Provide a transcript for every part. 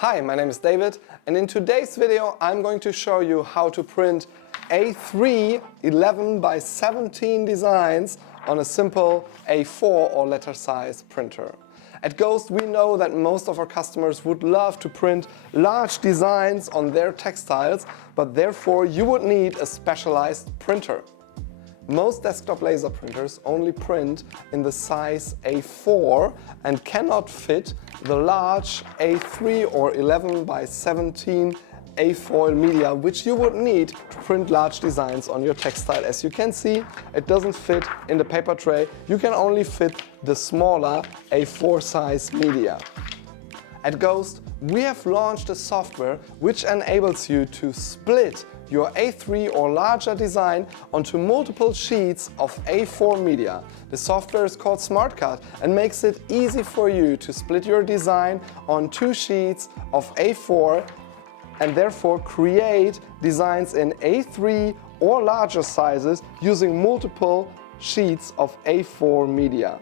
Hi, my name is David, and in today's video I'm going to show you how to print A3 11 by 17 designs on a simple A4 or letter size printer. At Ghost we know that most of our customers would love to print large designs on their textiles, but therefore you would need a specialized printer. Most desktop laser printers only print in the size A4 and cannot fit the large A3 or 11 by 17 A4 media, which you would need to print large designs on your textile. As you can see, it doesn't fit in the paper tray. You can only fit the smaller A4 size media. At Ghost, we have launched a software which enables you to split your A3 or larger design onto multiple sheets of A4 media. The software is called SmartCut and makes it easy for you to split your design on 2 sheets of A4 and therefore create designs in A3 or larger sizes using multiple sheets of A4 media.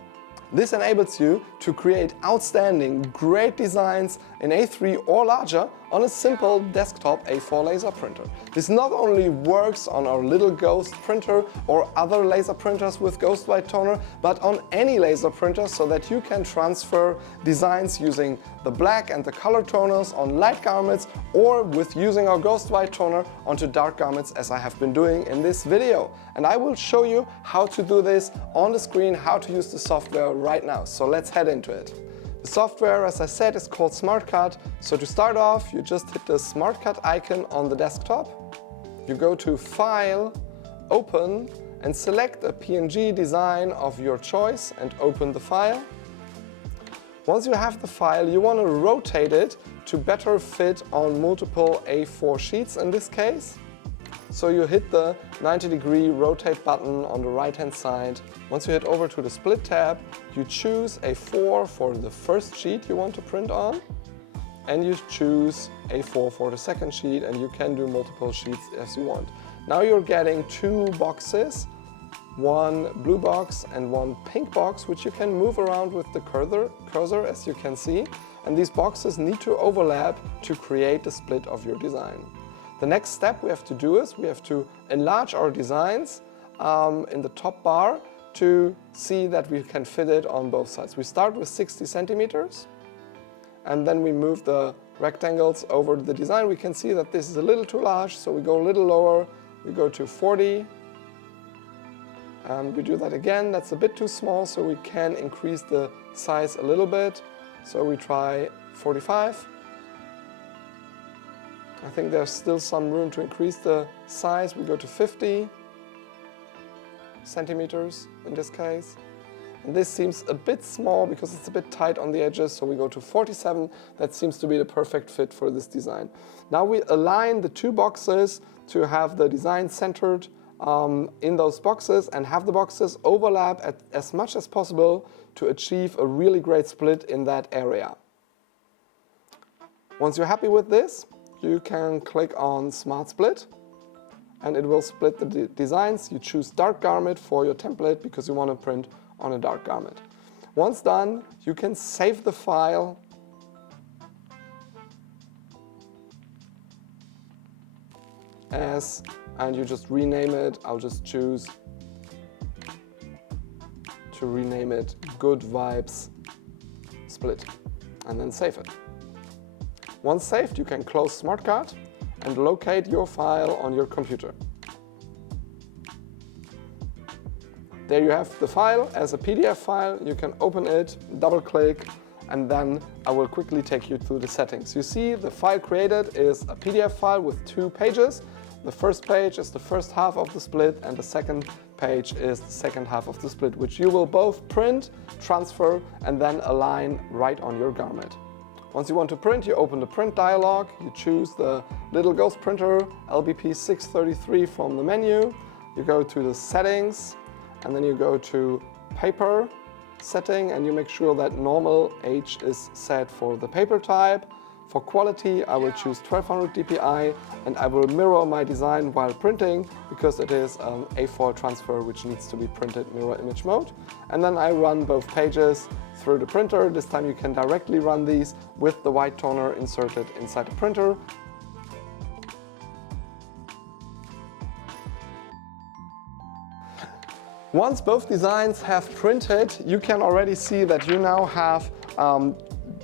This enables you to create outstanding, great designs in A3 or larger on a simple desktop A4 laser printer. This not only works on our little Ghost printer or other laser printers with Ghost White Toner, but on any laser printer so that you can transfer designs using the black and the color toners on light garments or with using our Ghost White Toner onto dark garments, as I have been doing in this video. And I will show you how to do this on the screen, how to use the software right now. So let's head into it. The software, as I said, is called SmartCut. So to start off, you just hit the SmartCut icon on the desktop. You go to File, Open, and select a PNG design of your choice and open the file. Once you have the file, you want to rotate it to better fit on multiple A4 sheets in this case. So you hit the 90-degree rotate button on the right-hand side. Once you hit over to the split tab, you choose A4 for the first sheet you want to print on, and you choose A4 for the second sheet, and you can do multiple sheets as you want. Now you're getting 2 boxes, one blue box and one pink box, which you can move around with the cursor as you can see. And these boxes need to overlap to create the split of your design. The next step we have to do is we have to enlarge our designs in the top bar to see that we can fit it on both sides. We start with 60 centimeters and then we move the rectangles over the design. We can see that this is a little too large, so we go a little lower. We go to 40 and we do that again. That's a bit too small, so we can increase the size a little bit. So we try 45. I think there's still some room to increase the size. We go to 50 centimeters in this case. And this seems a bit small because it's a bit tight on the edges, so we go to 47. That seems to be the perfect fit for this design. Now we align the 2 boxes to have the design centered in those boxes and have the boxes overlap as much as possible to achieve a really great split in that area. Once you're happy with this, you can click on Smart Split and it will split the designs. You choose dark garment for your template because you want to print on a dark garment. Once done, you can save the file and you just rename it. I'll just choose to rename it Good Vibes Split and then save it. Once saved, you can close SmartCut and locate your file on your computer. There you have the file as a PDF file. You can open it, double-click, and then I will quickly take you through the settings. You see the file created is a PDF file with 2 pages. The first page is the first half of the split and the second page is the second half of the split, which you will both print, transfer, and then align right on your garment. Once you want to print, you open the print dialog, you choose the little Ghost printer LBP 633 from the menu, you go to the settings, and then you go to paper setting and you make sure that normal H is set for the paper type. For quality, I will choose 1200 dpi and I will mirror my design while printing because it is an A4 transfer which needs to be printed mirror image mode. And then I run both pages through the printer. This time you can directly run these with the white toner inserted inside the printer. Once both designs have printed, you can already see that you now have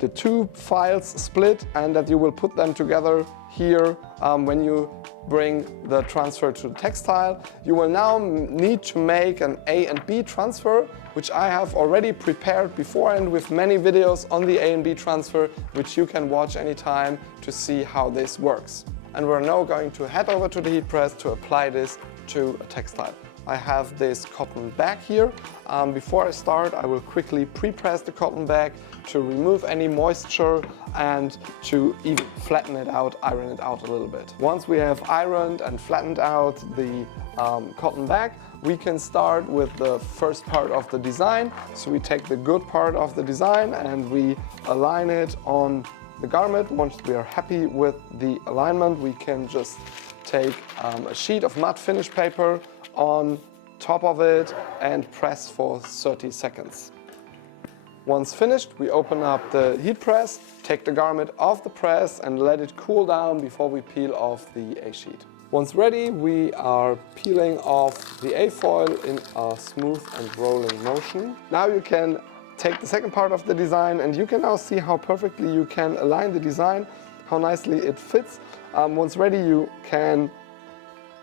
the two files split and that you will put them together here when you bring the transfer to the textile. You will now need to make an A and B transfer, which I have already prepared beforehand with many videos on the A and B transfer, which you can watch anytime to see how this works. And we're now going to head over to the heat press to apply this to a textile. I have this cotton bag here. Before I start, I will quickly pre-press the cotton bag to remove any moisture and to even flatten it out, iron it out a little bit. Once we have ironed and flattened out the cotton bag, we can start with the first part of the design. So we take the good part of the design and we align it on the garment. Once we are happy with the alignment, we can just take a sheet of matte finish paper on top of it and press for 30 seconds. Once finished, we open up the heat press, take the garment off the press and let it cool down before we peel off the A-sheet. Once ready, we are peeling off the A-foil in a smooth and rolling motion. Now you can take the second part of the design and you can now see how perfectly you can align the design, how nicely it fits. Once ready, you can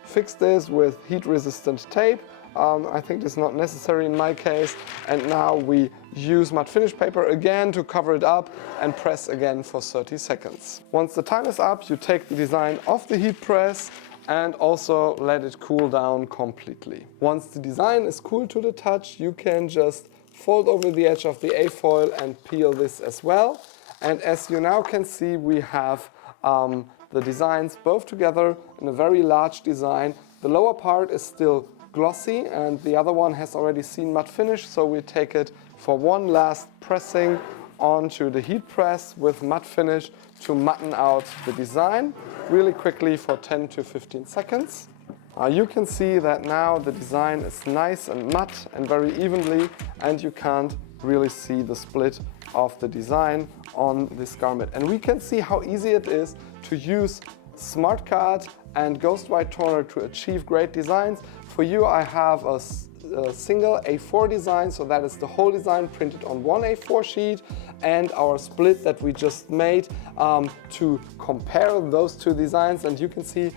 fix this with heat-resistant tape. I think this is not necessary in my case. And now we use matte finish paper again to cover it up and press again for 30 seconds. Once the time is up, you take the design off the heat press and also let it cool down completely. Once the design is cool to the touch, you can just fold over the edge of the A-foil and peel this as well. And as you now can see, we have the designs both together in a very large design. The lower part is still glossy and the other one has already seen matte finish, so we take it for one last pressing onto the heat press with matte finish to matten out the design really quickly for 10 to 15 seconds. You can see that now the design is nice and matte and very evenly, and you can't really see the split of the design on this garment. And we can see how easy it is to use SmartCut and Ghost White Toner to achieve great designs. For you, I have a single A4 design, so that is the whole design printed on one A4 sheet, and our split that we just made to compare those two designs. And you can see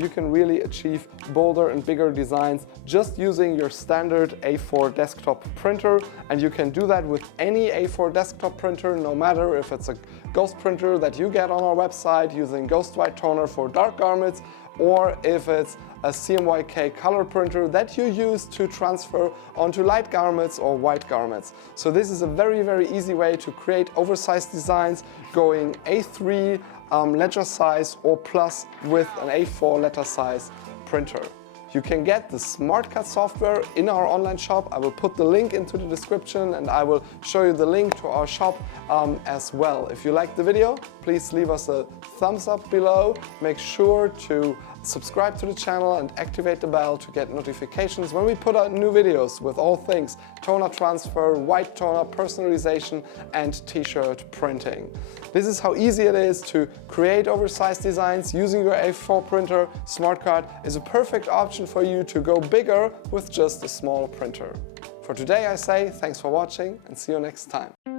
you can really achieve bolder and bigger designs just using your standard A4 desktop printer, and you can do that with any A4 desktop printer, no matter if it's a ghost printer that you get on our website using Ghost White Toner for dark garments, or if it's a CMYK color printer that you use to transfer onto light garments or white garments. So this is a very, very easy way to create oversized designs going A3 letter size or plus with an A4 letter size printer. You can get the SmartCut software in our online shop. I will put the link into the description and I will show you the link to our shop as well. If you liked the video, please leave us a thumbs up below. Make sure to subscribe to the channel and activate the bell to get notifications when we put out new videos with all things toner transfer, white toner, personalization and t-shirt printing. This is how easy it is to create oversized designs using your A4 printer. SmartCut is a perfect option for you to go bigger with just a small printer. For today I say thanks for watching and see you next time.